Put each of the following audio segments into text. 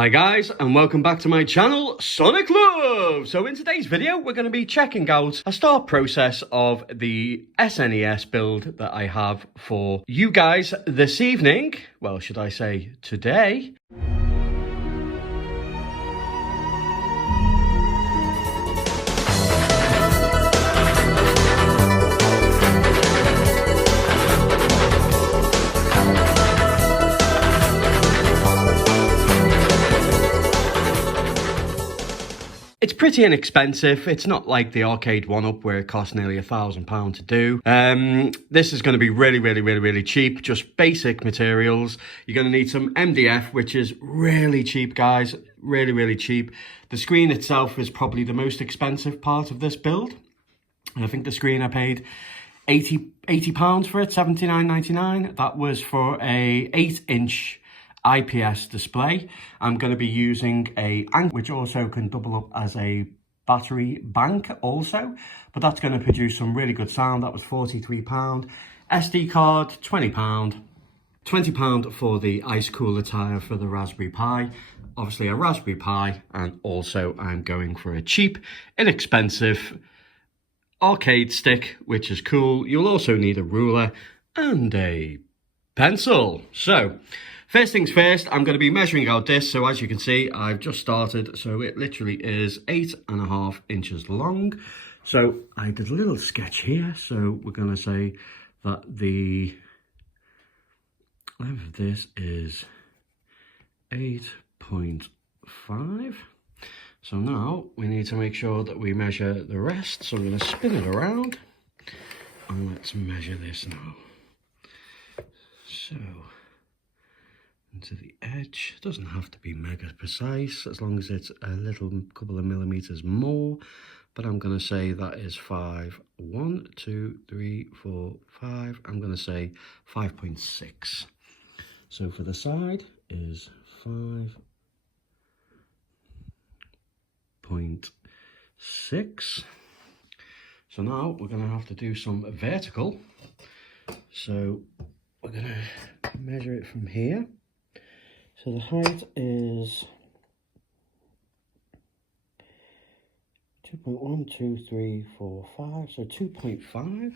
Hi guys, and welcome back to my channel, Sonic Love! So in today's video, we're going to be checking out a start process of the SNES build that I have for you guys this evening. Well, should I say today? It's pretty inexpensive. It's not like the arcade one-up where it costs nearly £1,000 to do. This is going to be really cheap, just basic materials. You're going to need some MDF, which is really cheap, guys. Really cheap. The screen itself is probably the most expensive part of this build. And I think the screen I paid £80 for it, £79.99. That was for a 8-inch IPS display. I'm going to be using a anchor, which also can double up as a battery bank also, but that's going to produce some really good sound. That was £43. SD card, £20. £20 for the ice cooler tire for the Raspberry Pi. Obviously a Raspberry Pi, and also I'm going for a cheap, inexpensive arcade stick, which is cool. You'll also need a ruler and a pencil. So first things first, I'm going to be measuring out this. So as you can see, I've just started. So it literally is 8.5 inches long. So I did a little sketch here. So we're going to say that the length of this is 8.5. So now we need to make sure that we measure the rest. So I'm going to spin it around and let's measure this now. So into the edge. It doesn't have to be mega precise as long as it's a couple of millimeters more, but I'm going to say that is 5. 1, 2, 3, 4, 5. I'm going to say 5.6. So for the side is 5.6. So now we're going to have to do some vertical. So we're going to measure it from here. So the height is 2.1, 2, 3, 4, 5, so 2.5.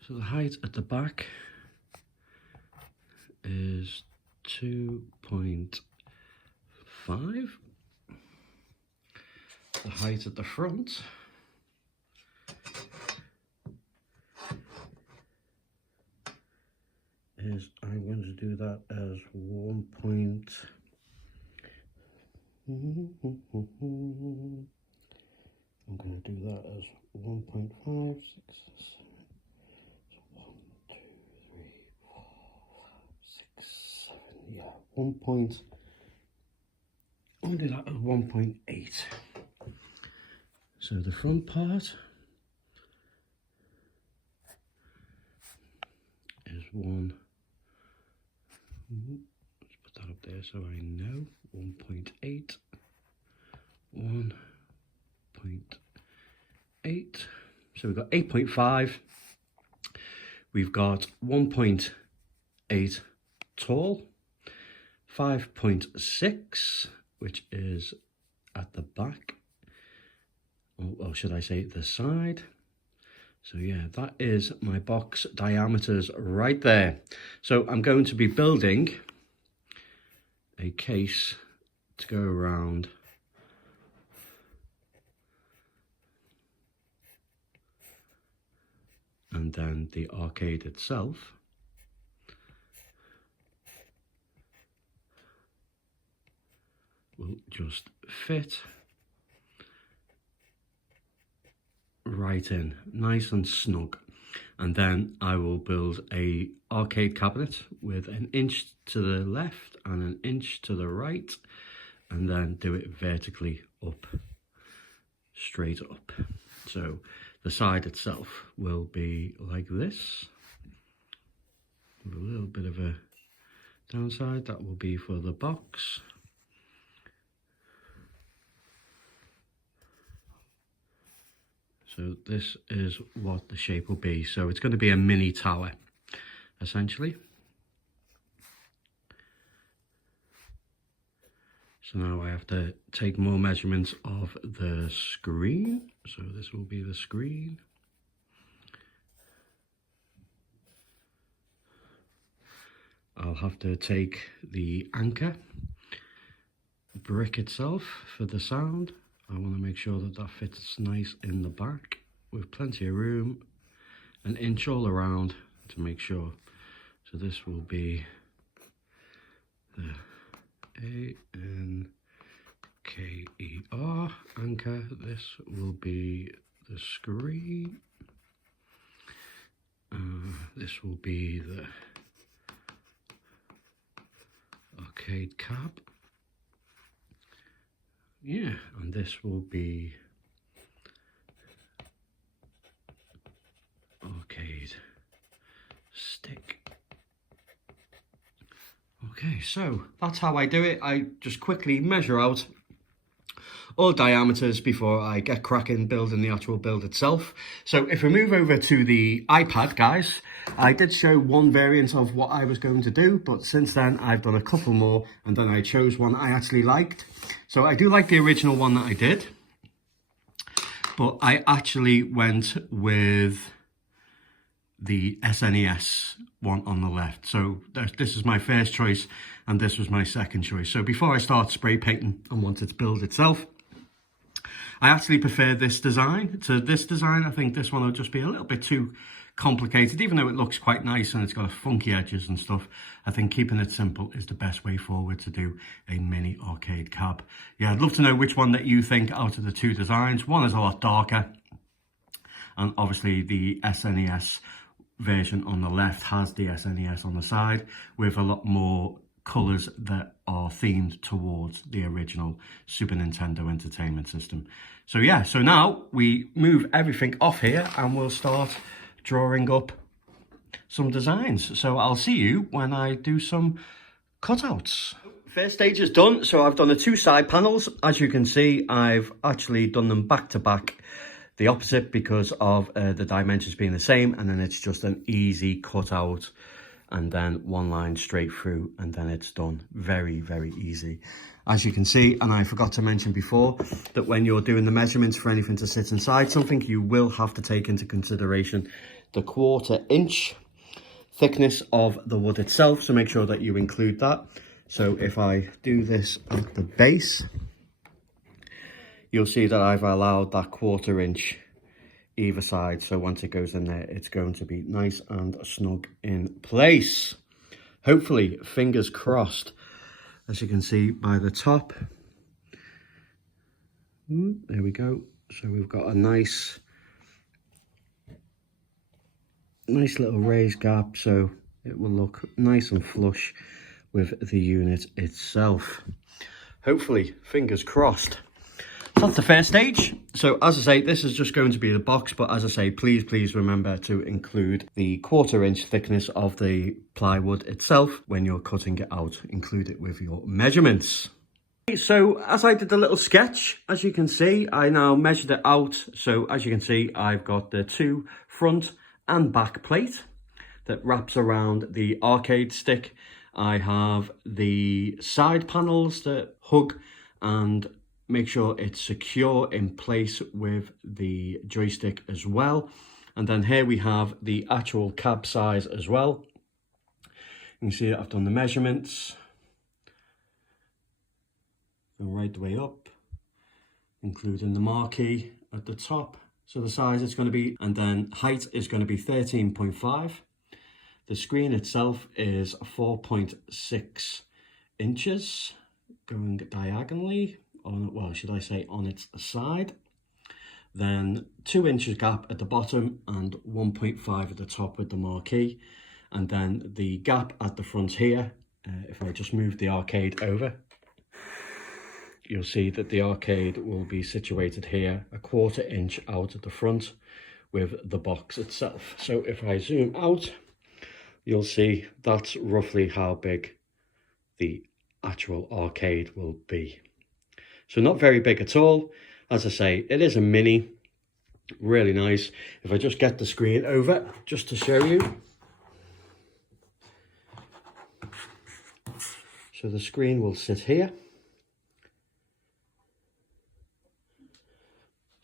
So the height at the back is 2.5. The height at the front is, I'm going to do that as 1 point. I'm going to do that as 1.5, 6, 7, 1, 2, 3, 4, 5, 6, 7, yeah, 1 point. I'll do that as 1.8. So the front part is 1. Let's put that up there so I know. 1.8. 1.8. So we've got 8.5. We've got 1.8 tall. 5.6, which is at the back. Or should I say the side? So yeah, that is my box diameters right there. So I'm going to be building a case to go around and then the arcade itself will just fit right in, nice and snug. And then I will build a arcade cabinet with 1 inch to the left and 1 inch to the right, and then do it vertically up, straight up. So the side itself will be like this, with a little bit of a downside. That will be for the box. So this is what the shape will be. So it's going to be a mini tower, essentially. So now I have to take more measurements of the screen. So this will be the screen. I'll have to take the anchor brick itself for the sound. I want to make sure that that fits nice in the back with plenty of room, an inch all around to make sure. So this will be the A-N-K-E-R anchor. This will be the screen. This will be the Arcade Cab. Yeah, and this will be Arcade Stick. Okay, so that's how I do it. I just quickly measure out all diameters before I get cracking building the actual build itself. So if we move over to the iPad, guys, I did show one variant of what I was going to do, but since then I've done a couple more, and then I chose one I actually liked. So I do like the original one that I did, but I actually went with the SNES one on the left. So this is my first choice and this was my second choice. So before I start spray painting and wanted to build itself, I actually prefer this design to this design. I think this one will just be a little bit too complicated, even though it looks quite nice and it's got funky edges and stuff. I think keeping it simple is the best way forward to do a mini arcade cab. Yeah, I'd love to know which one that you think out of the two designs. One is a lot darker, and obviously the SNES version on the left has the SNES on the side with a lot more colours that are themed towards the original Super Nintendo Entertainment System. So yeah, so now we move everything off here and we'll start drawing up some designs. So I'll see you when I do some cutouts. First stage is done. So I've done the two side panels. As you can see, I've actually done them back to back, the opposite, because of the dimensions being the same, and then it's just an easy cutout and then one line straight through, and then it's done. Very, very easy. As you can see, and I forgot to mention before, that when you're doing the measurements for anything to sit inside something, you will have to take into consideration the 1/4 inch thickness of the wood itself. So make sure that you include that. So if I do this at the base, you'll see that I've allowed that 1/4 inch either side, so once it goes in there it's going to be nice and snug in place. Hopefully, fingers crossed. As you can see by the top, there we go. So we've got a nice little raised gap, so it will look nice and flush with the unit itself. Hopefully, fingers crossed. So that's the first stage. So as I say, this is just going to be the box, but as I say, please remember to include the 1/4 inch thickness of the plywood itself when you're cutting it out. Include it with your measurements. So as I did the little sketch, as you can see, I now measured it out. So as you can see, I've got the 2 front and back plate that wraps around the arcade stick. I have the side panels that hug and make sure it's secure in place with the joystick as well. And then here we have the actual cab size as well. You can see that I've done the measurements. Go right the way up, including the marquee at the top. So the size it's going to be, and then height is going to be 13.5. The screen itself is 4.6 inches going diagonally. On, well, should I say on its side, then 2 inches gap at the bottom and 1.5 at the top with the marquee, and then the gap at the front here, if I just move the arcade over, you'll see that the arcade will be situated here 1/4 inch out at the front with the box itself. So if I zoom out, you'll see that's roughly how big the actual arcade will be. So not very big at all. As I say, it is a mini, really nice. If I just get the screen over, just to show you. So the screen will sit here.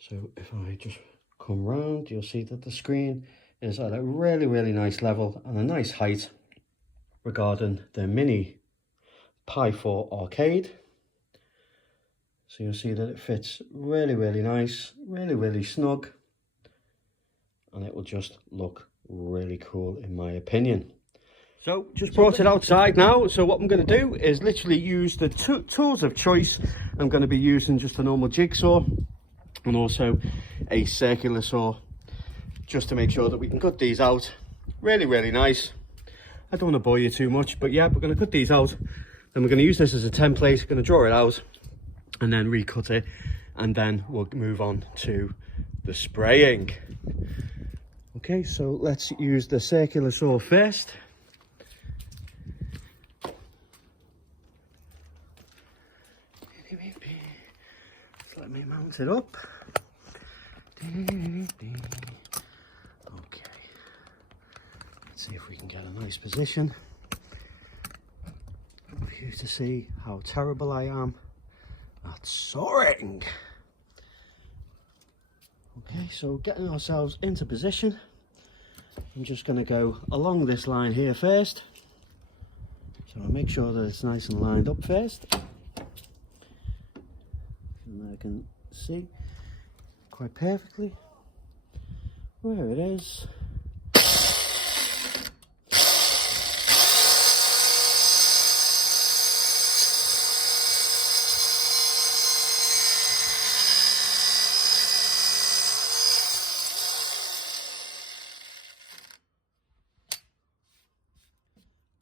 So if I just come round, you'll see that the screen is at a really, really nice level and a nice height regarding the Mini Pi4 Arcade. So you'll see that it fits really, really nice, really, really snug, and it will just look really cool in my opinion. So just brought it outside now. So what I'm going to do is literally use the tools of choice. I'm going to be using just a normal jigsaw and also a circular saw, just to make sure that we can cut these out really, really nice. I don't want to bore you too much, but yeah, we're going to cut these out. Then we're going to use this as a template, going to draw it out and then recut it, and then we'll move on to the spraying. Okay, so let's use the circular saw first. Just let me mount it up. Okay, let's see if we can get a nice position for you to see how terrible I am at sawing. Okay, so getting ourselves into position, I'm just going to go along this line here first. So I'll make sure that it's nice and lined up first. And I can see quite perfectly where it is.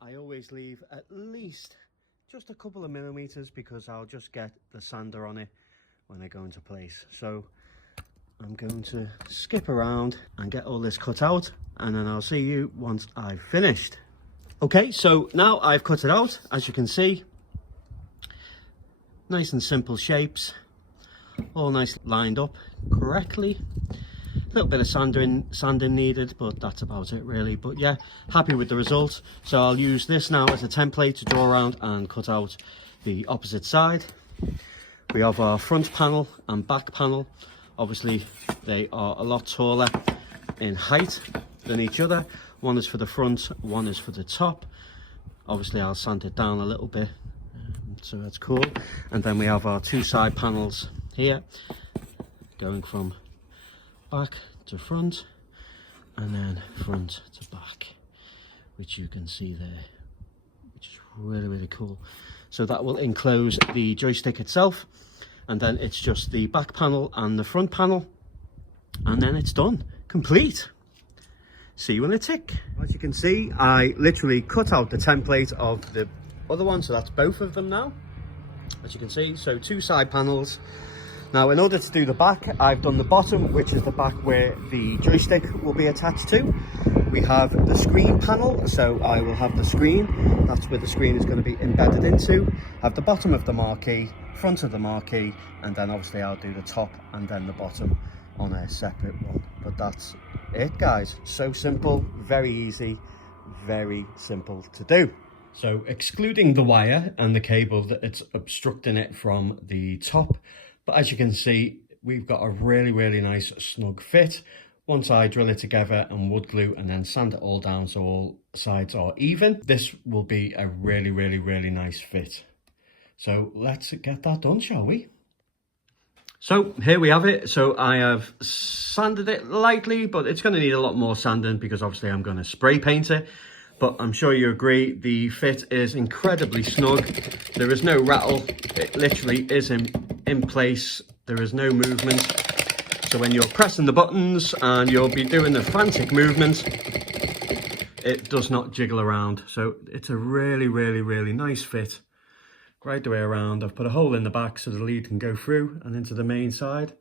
I always leave at least just a couple of millimeters because I'll just get the sander on it when I go into place. So I'm going to skip around and get all this cut out, and then I'll see you once I've finished. Okay, so now I've cut it out. As you can see, nice and simple shapes, all nice lined up correctly. A little bit of sanding needed, but that's about it really. But yeah, happy with the result. So I'll use this now as a template to draw around and cut out the opposite side. We have our front panel and back panel. Obviously they are a lot taller in height than each other. One is for the front, one is for the top. Obviously I'll sand it down a little bit, so that's cool. And then we have our two side panels here, going from back to front and then front to back, which you can see there, which is really, really cool. So that will enclose the joystick itself, and then it's just the back panel and the front panel, and then it's done, complete. See you in a tick. As you can see, I literally cut out the template of the other one, so that's both of them now, as you can see. So two side panels. Now, in order to do the back, I've done the bottom, which is the back where the joystick will be attached to. We have the screen panel, so I will have the screen. That's where the screen is going to be embedded into. Have the bottom of the marquee, front of the marquee, and then obviously I'll do the top and then the bottom on a separate one. But that's it, guys. So simple, very easy, very simple to do. So excluding the wire and the cable that it's obstructing it from the top, but as you can see, we've got a really, really nice snug fit. Once I drill it together and wood glue and then sand it all down so all sides are even, this will be a really, really, really nice fit. So let's get that done, shall we? So here we have it. So I have sanded it lightly, but it's going to need a lot more sanding because obviously I'm going to spray paint it. But I'm sure you agree, the fit is incredibly snug. There is no rattle. It literally is in place. There is no movement. So when you're pressing the buttons and you'll be doing the frantic movements, it does not jiggle around. So it's a really, really, really nice fit right the way around. I've put a hole in the back so the lead can go through and into the main side.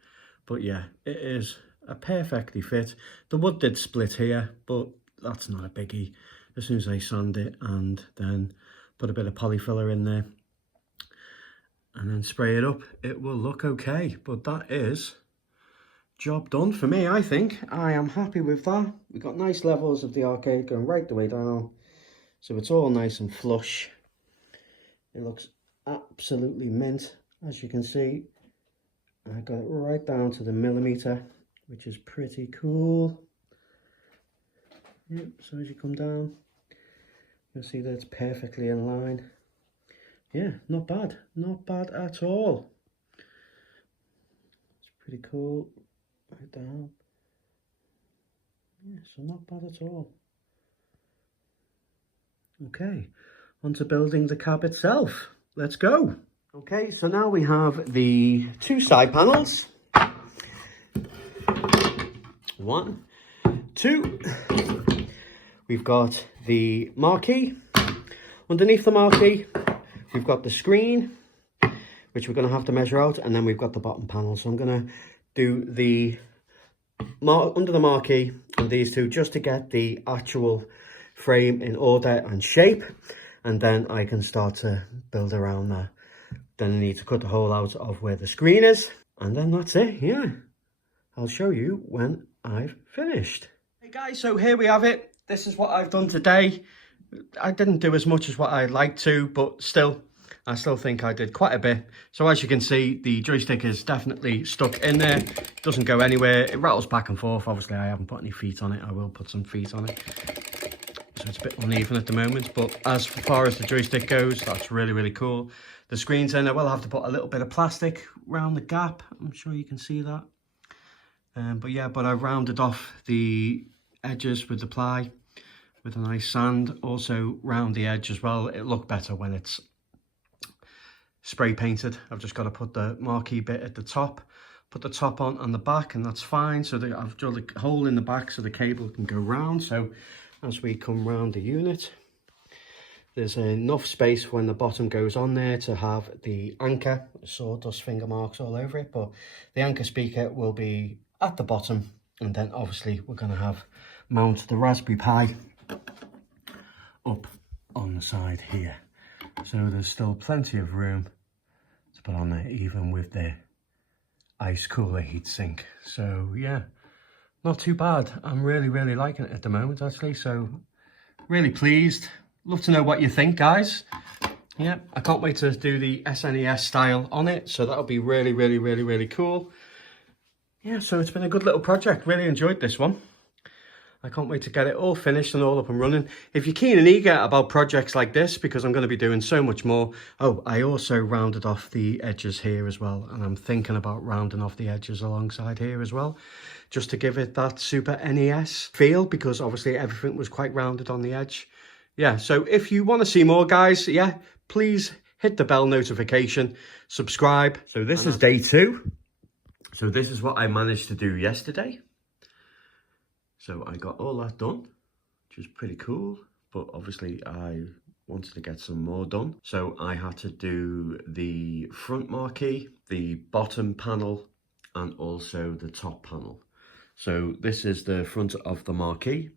But yeah, it is a perfectly fit. The wood did split here, but that's not a biggie. As soon as I sand it and then put a bit of polyfiller in there and then spray it up, it will look okay. But that is job done for me, I think. I am happy with that. We've got nice levels of the arcade going right the way down. So it's all nice and flush. It looks absolutely mint, as you can see. I got it right down to the millimeter, which is pretty cool. Yep, so as you come down, you'll see that it's perfectly in line. Yeah, not bad at all. It's pretty cool, right down. Yeah, so not bad at all. Okay, on to building the cab itself. Let's go. Okay, so now we have the two side panels. 1, 2. We've got the marquee. Underneath the marquee, we've got the screen, which we're going to have to measure out, and then we've got the bottom panel. So I'm going to do the under the marquee and these two just to get the actual frame in order and shape, and then I can start to build around that. Then I need to cut the hole out of where the screen is, and then that's it. Yeah, I'll show you when I've finished. Hey guys, so here we have it. This is what I've done today. I didn't do as much as what I'd like to, but still, I still think I did quite a bit. So as you can see, the joystick is definitely stuck in there. It doesn't go anywhere. It rattles back and forth. Obviously, I haven't put any feet on it. I will put some feet on it. So it's a bit uneven at the moment, but as far as the joystick goes, that's really, really cool. The screen's in. I will have to put a little bit of plastic around the gap. I'm sure you can see that. But yeah, but I've rounded off the edges with the ply with a nice sand. Also round the edge as well. It'll look better when it's spray painted. I've just got to put the marquee bit at the top, put the top on and the back, and that's fine. So I've drilled a hole in the back so the cable can go round. So as we come round the unit, there's enough space when the bottom goes on there to have the anchor. Sawdust finger marks all over it, but the anchor speaker will be at the bottom, and then obviously we're going to mount the Raspberry Pi up on the side here. So there's still plenty of room to put on there, even with the ice cooler heatsink. So yeah, not too bad. I'm really, really liking it at the moment, actually. So really pleased. Love to know what you think, guys. Yeah, I can't wait to do the SNES style on it. So that'll be really, really, really, really cool. Yeah, so it's been a good little project. Really enjoyed this one. I can't wait to get it all finished and all up and running. If you're keen and eager about projects like this, because I'm going to be doing so much more. Oh, I also rounded off the edges here as well. And I'm thinking about rounding off the edges alongside here as well, just to give it that Super NES feel, because obviously everything was quite rounded on the edge. Yeah, so if you want to see more, guys, yeah, please hit the bell notification, subscribe. So this is day 2. So this is what I managed to do yesterday. So I got all that done, which was pretty cool, but obviously I wanted to get some more done. So I had to do the front marquee, the bottom panel, and also the top panel. So this is the front of the marquee.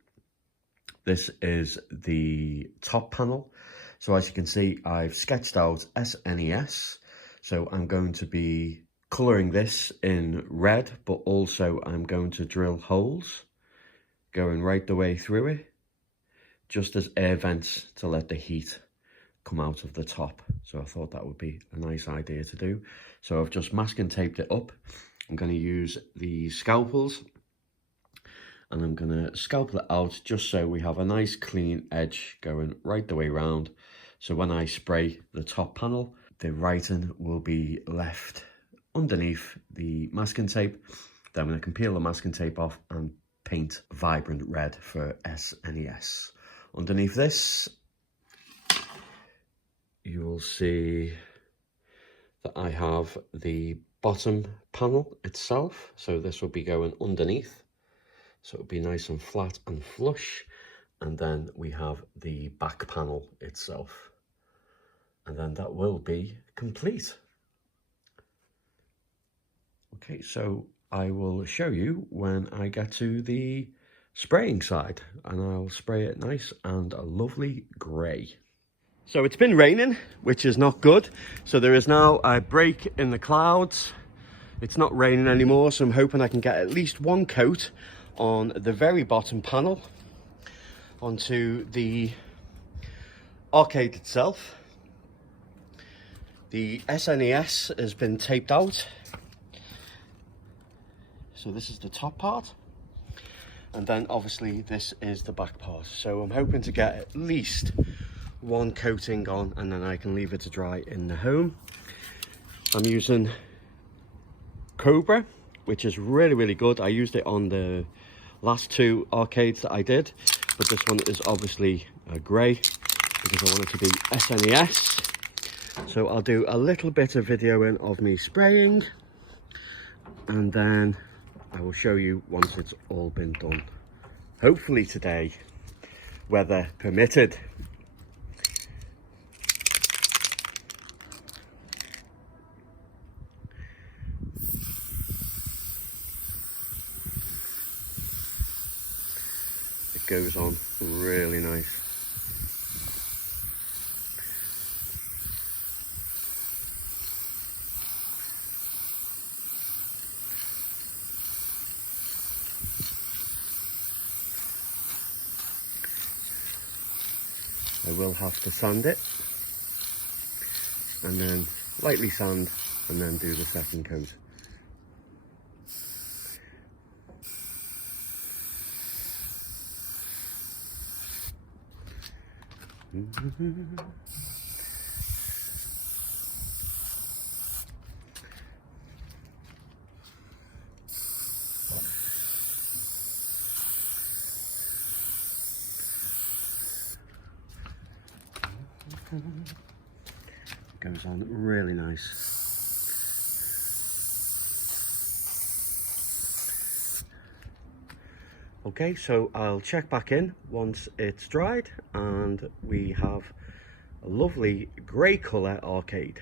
This is the top panel. So as you can see, I've sketched out SNES. So I'm going to be colouring this in red, but also I'm going to drill holes going right the way through it, just as air vents to let the heat come out of the top. So I thought that would be a nice idea to do. So I've just masking taped it up. I'm going to use the scalpels, and I'm going to scalpel it out just so we have a nice clean edge going right the way around. So when I spray the top panel, the writing will be left underneath the masking tape. Then I can peel the masking tape off and paint vibrant red for SNES. Underneath this, you will see that I have the bottom panel itself. So this will be going underneath. So it'll be nice and flat and flush. And then we have the back panel itself. And then that will be complete. Okay, so I will show you when I get to the spraying side, and I'll spray it nice and a lovely grey. So it's been raining, which is not good. So there is now a break in the clouds. It's not raining anymore, so I'm hoping I can get at least one coat on the very bottom panel onto the arcade itself. The SNES has been taped out. So this is the top part, and then obviously this is the back part. So I'm hoping to get at least one coating on, and then I can leave it to dry in the home. I'm using Cobra, which is really good. I used it on the last two arcades that I did, but this one is obviously grey because I want it to be SNES. So I'll do a little bit of videoing of me spraying, and then I will show you once it's all been done. Hopefully today, weather permitted. It goes on really nice. I will have to sand it, and then lightly sand, and then do the second coat. Goes on really nice. Okay, so I'll check back in once it's dried and we have a lovely grey colour arcade.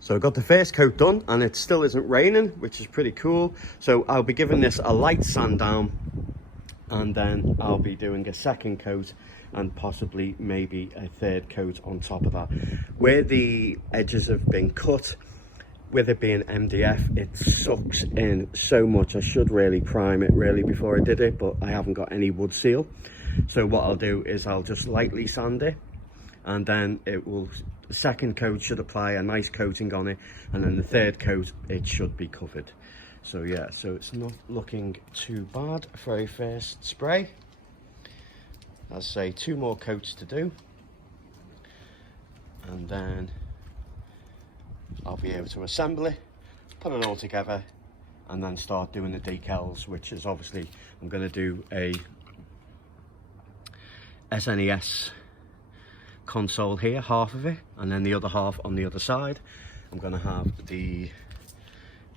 So I got the first coat done and it still isn't raining, which is pretty cool. So I'll be giving this a light sand down, and then I'll be doing a second coat and possibly maybe a third coat on top of that. Where the edges have been cut, with it being MDF, it sucks in so much. I should really prime it really before I did it, but I haven't got any wood seal. So what I'll do is I'll just lightly sand it, and then it will, the second coat should apply a nice coating on it, and then the third coat it should be covered. So yeah, so it's not looking too bad for a first spray. I'll say 2 more coats to do, and then I'll be able to assemble it, put it all together, and then start doing the decals, which is obviously, I'm going to do a SNES console here, half of it, and then the other half on the other side. I'm going to have the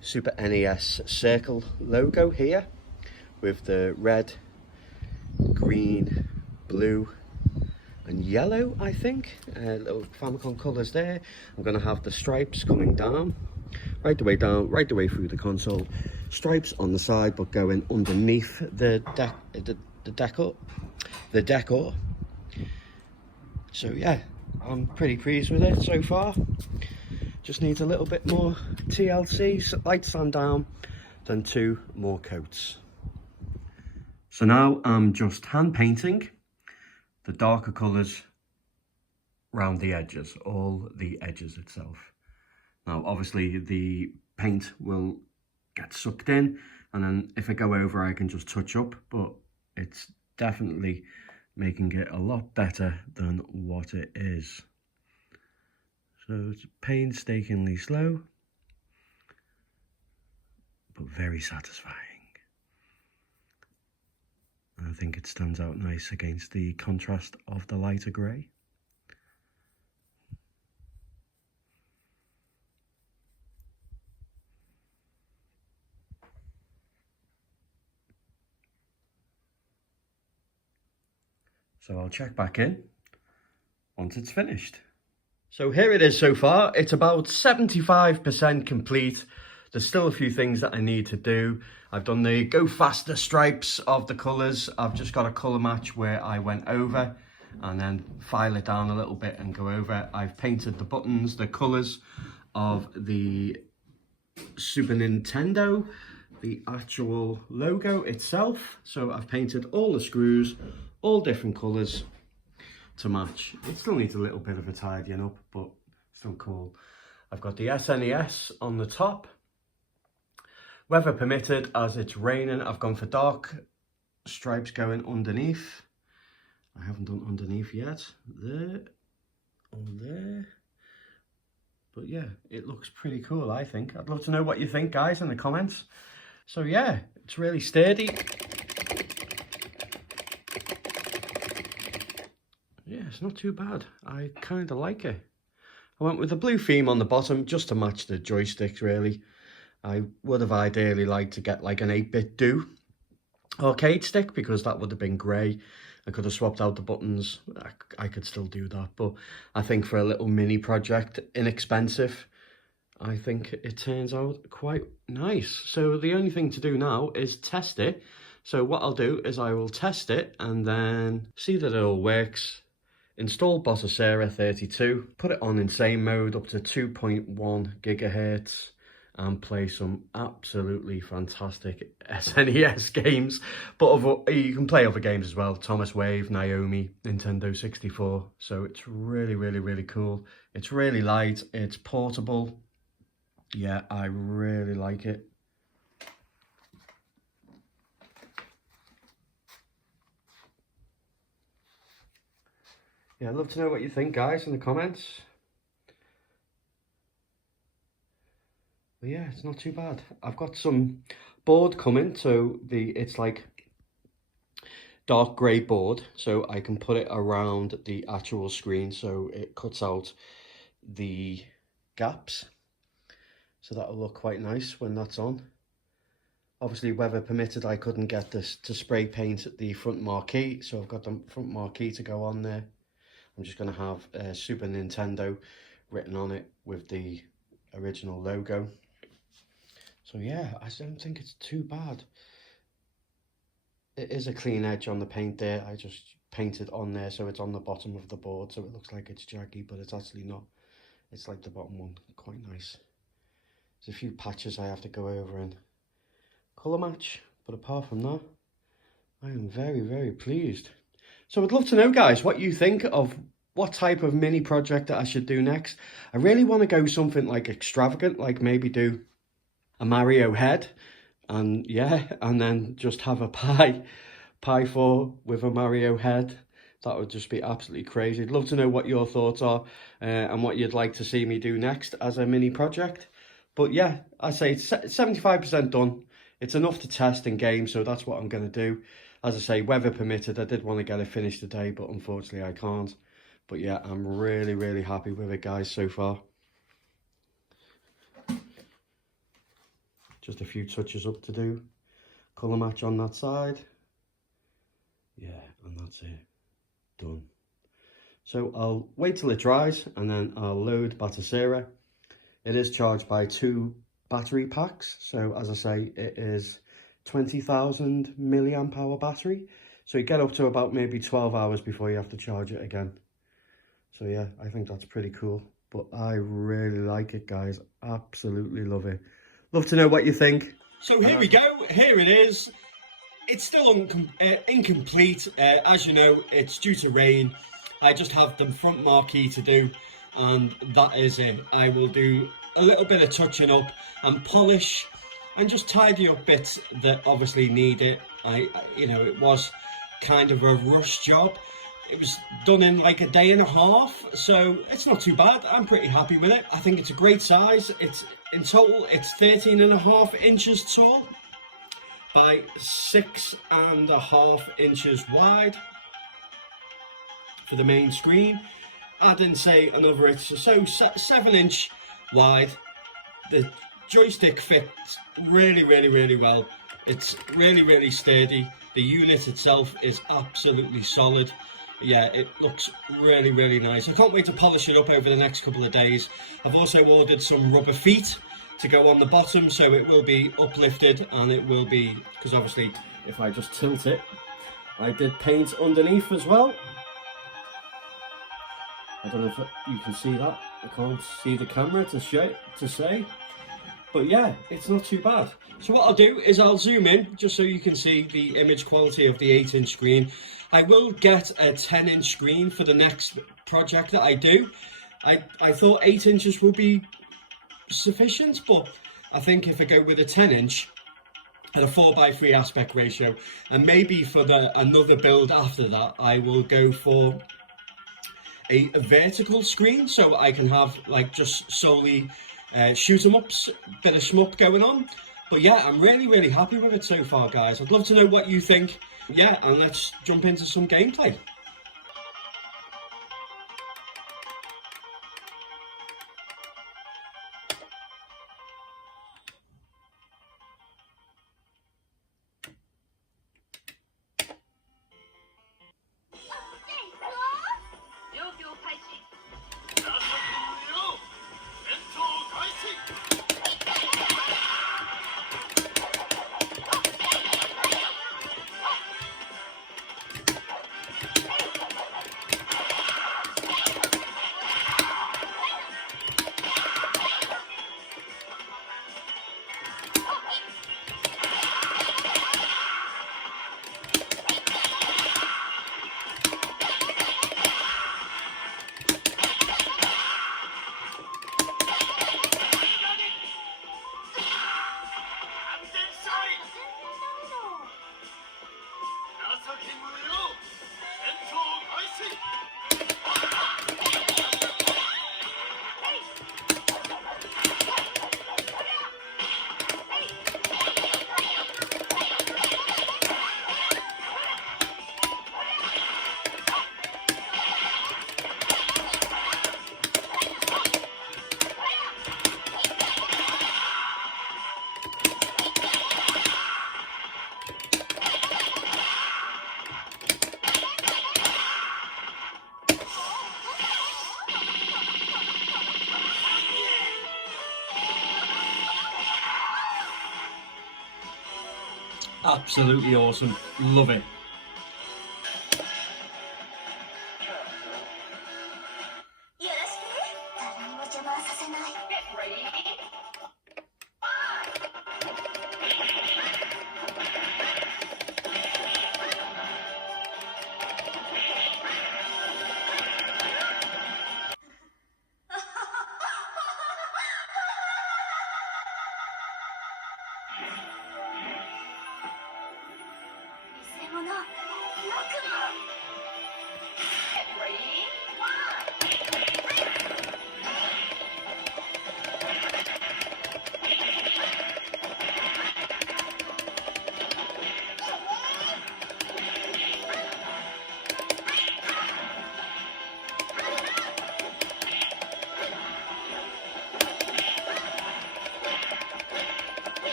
Super NES circle logo here with the red, green, blue and yellow, I think, little Famicom colours there. I'm going to have the stripes coming down, right the way through the console. Stripes on the side, but going underneath the decor. So yeah, I'm pretty pleased with it so far. Just needs a little bit more TLC, light sand down, then 2 more coats. So now I'm just hand painting the darker colours around the edges, all the edges itself. Now obviously the paint will get sucked in, and then if I go over I can just touch up, but it's definitely making it a lot better than what it is. So it's painstakingly slow, but very satisfying. I think it stands out nice against the contrast of the lighter grey. So I'll check back in once it's finished. So here it is so far. It's about 75% complete. There's still a few things that I need to do. I've done the go faster stripes of the colours. I've just got a colour match where I went over and then file it down a little bit and go over. I've painted the buttons, the colours of the Super Nintendo, the actual logo itself. So I've painted all the screws, all different colours to match. It still needs a little bit of a tidying up, but still cool. I've got the SNES on the top Weather permitted, as it's raining, I've gone for dark stripes going underneath. I haven't done underneath yet. There, on there. But yeah, it looks pretty cool, I think. I'd love to know what you think, guys, in the comments. So yeah, it's really sturdy. Yeah, it's not too bad. I kind of like it. I went with the blue theme on the bottom just to match the joysticks, really. I would have ideally liked to get like an 8-bit do arcade stick, because that would have been grey. I could have swapped out the buttons. I could still do that, but I think for a little mini project, inexpensive, I think it turns out quite nice. So the only thing to do now is test it. So what I'll do is I will test it and then see that it all works. Install Bartop 32, put it on insane mode up to 2.1 gigahertz. And play some absolutely fantastic SNES games. But you can play other games as well. Thomas Wave, Naomi, Nintendo 64. So it's really, really, really cool. It's really light. It's portable. Yeah, I really like it. Yeah, I'd love to know what you think, guys, in the comments. But yeah, it's not too bad. I've got some board coming, so it's like dark grey board, so I can put it around the actual screen so it cuts out the gaps. So that'll look quite nice when that's on. Obviously, weather permitted, I couldn't get this to spray paint the front marquee, so I've got the front marquee to go on there. I'm just going to have Super Nintendo written on it with the original logo. So yeah, I don't think it's too bad. It is a clean edge on the paint there. I just painted on there so it's on the bottom of the board, so it looks like it's jaggy, but it's actually not. It's like the bottom one, quite nice. There's a few patches I have to go over and colour match, but apart from that, I am very, very pleased. So I'd love to know, guys, what you think of what type of mini project that I should do next. I really want to go something like extravagant, like maybe do a Mario head, and yeah, and then just have a Pi4 with a Mario head. That would just be absolutely crazy. I'd love to know what your thoughts are and what you'd like to see me do next as a mini project. But yeah, I say it's 75% done. It's enough to test in game, so that's what I'm going to do. As I say, weather permitted, I did want to get it finished today, but unfortunately I can't. But yeah, I'm really, really happy with it, guys, so far. Just a few touches up to do. Colour match on that side. Yeah, and that's it. Done. So I'll wait till it dries and then I'll load Bartop. It is charged by 2 battery packs. So as I say, it is 20,000 milliamp hour battery. So you get up to about maybe 12 hours before you have to charge it again. So yeah, I think that's pretty cool. But I really like it, guys. Absolutely love it. Love to know what you think. So here we go. Here it is. It's still incomplete. As you know, it's due to rain. I just have the front marquee to do, and that is it. I will do a little bit of touching up and polish and just tidy up bits that obviously need it. You know, it was kind of a rush job. It was done in like a day and a half, so it's not too bad. I'm pretty happy with it. I think it's a great size. It's in total, it's 13.5 inches tall by 6.5 inches wide for the main screen. Add in, say, another inch, so 7-inch wide. The joystick fits really, really, really well. It's really, really sturdy. The unit itself is absolutely solid. Yeah, it looks really, really nice. I can't wait to polish it up over the next couple of days. I've also ordered some rubber feet to go on the bottom, so it will be uplifted, and it will be, because obviously if I just tilt it, I did paint underneath as well. I don't know if you can see that. I can't see the camera to say, but yeah, it's not too bad. So what I'll do is I'll zoom in just so you can see the image quality of the 8-inch screen. I will get a 10-inch screen for the next project that I do. I thought 8 inches would be sufficient, but I think if I go with a 10-inch, at a 4:3 aspect ratio, and maybe for another build after that I will go for a vertical screen, so I can have like just solely shoot 'em ups, bit of shmup going on. But yeah, I'm really happy with it so far, guys. I'd love to know what you think. Yeah, and let's jump into some gameplay. Absolutely awesome. Love it.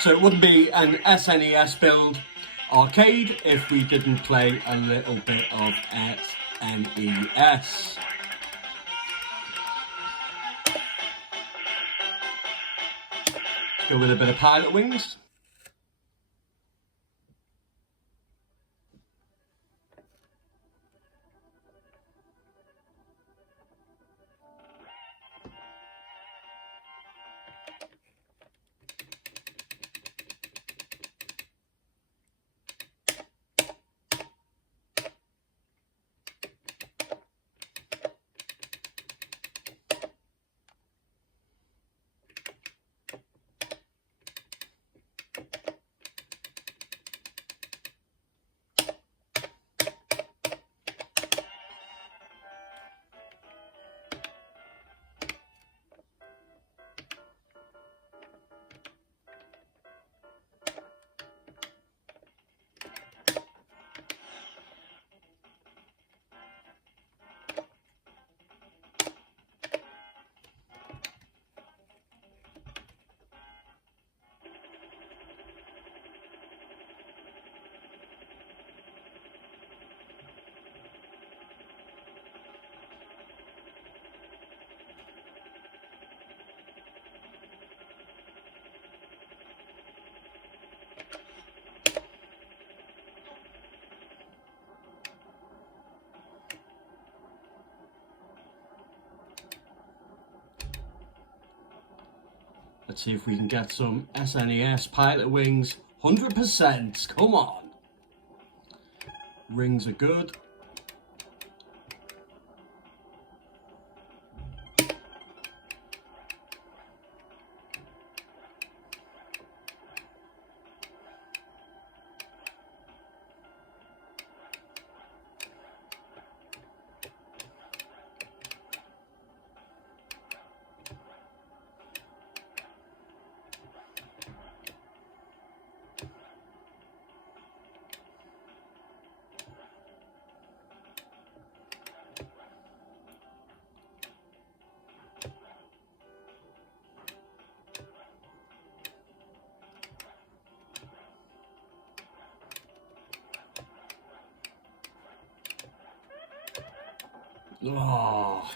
So it wouldn't be an SNES build arcade if we didn't play a little bit of SNES. Let's go with a bit of Pilot Wings. Let's see if we can get some SNES Pilot Wings 100%. Come on. Rings are good. Oh,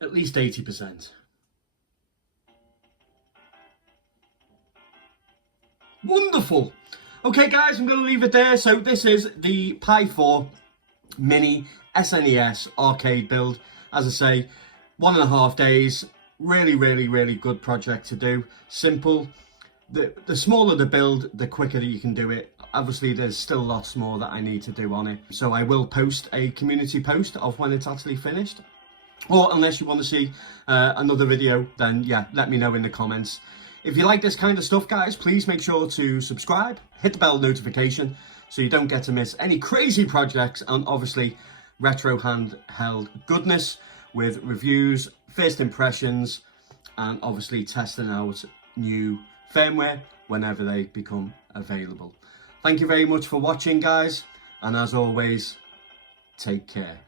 at least 80%. Wonderful. Okay guys, I'm going to leave it there. So this is the Pi4 Mini SNES arcade build. As I say, 1.5 days. Really good project to do. Simple. The smaller the build, the quicker you can do it. Obviously, there's still lots more that I need to do on it. So I will post a community post of when it's actually finished. Or unless you want to see another video, then yeah, let me know in the comments. If you like this kind of stuff, guys, please make sure to subscribe, hit the bell notification so you don't get to miss any crazy projects, and obviously retro handheld goodness with reviews, first impressions, and obviously testing out new firmware whenever they become available. Thank you very much for watching, guys, and as always, take care.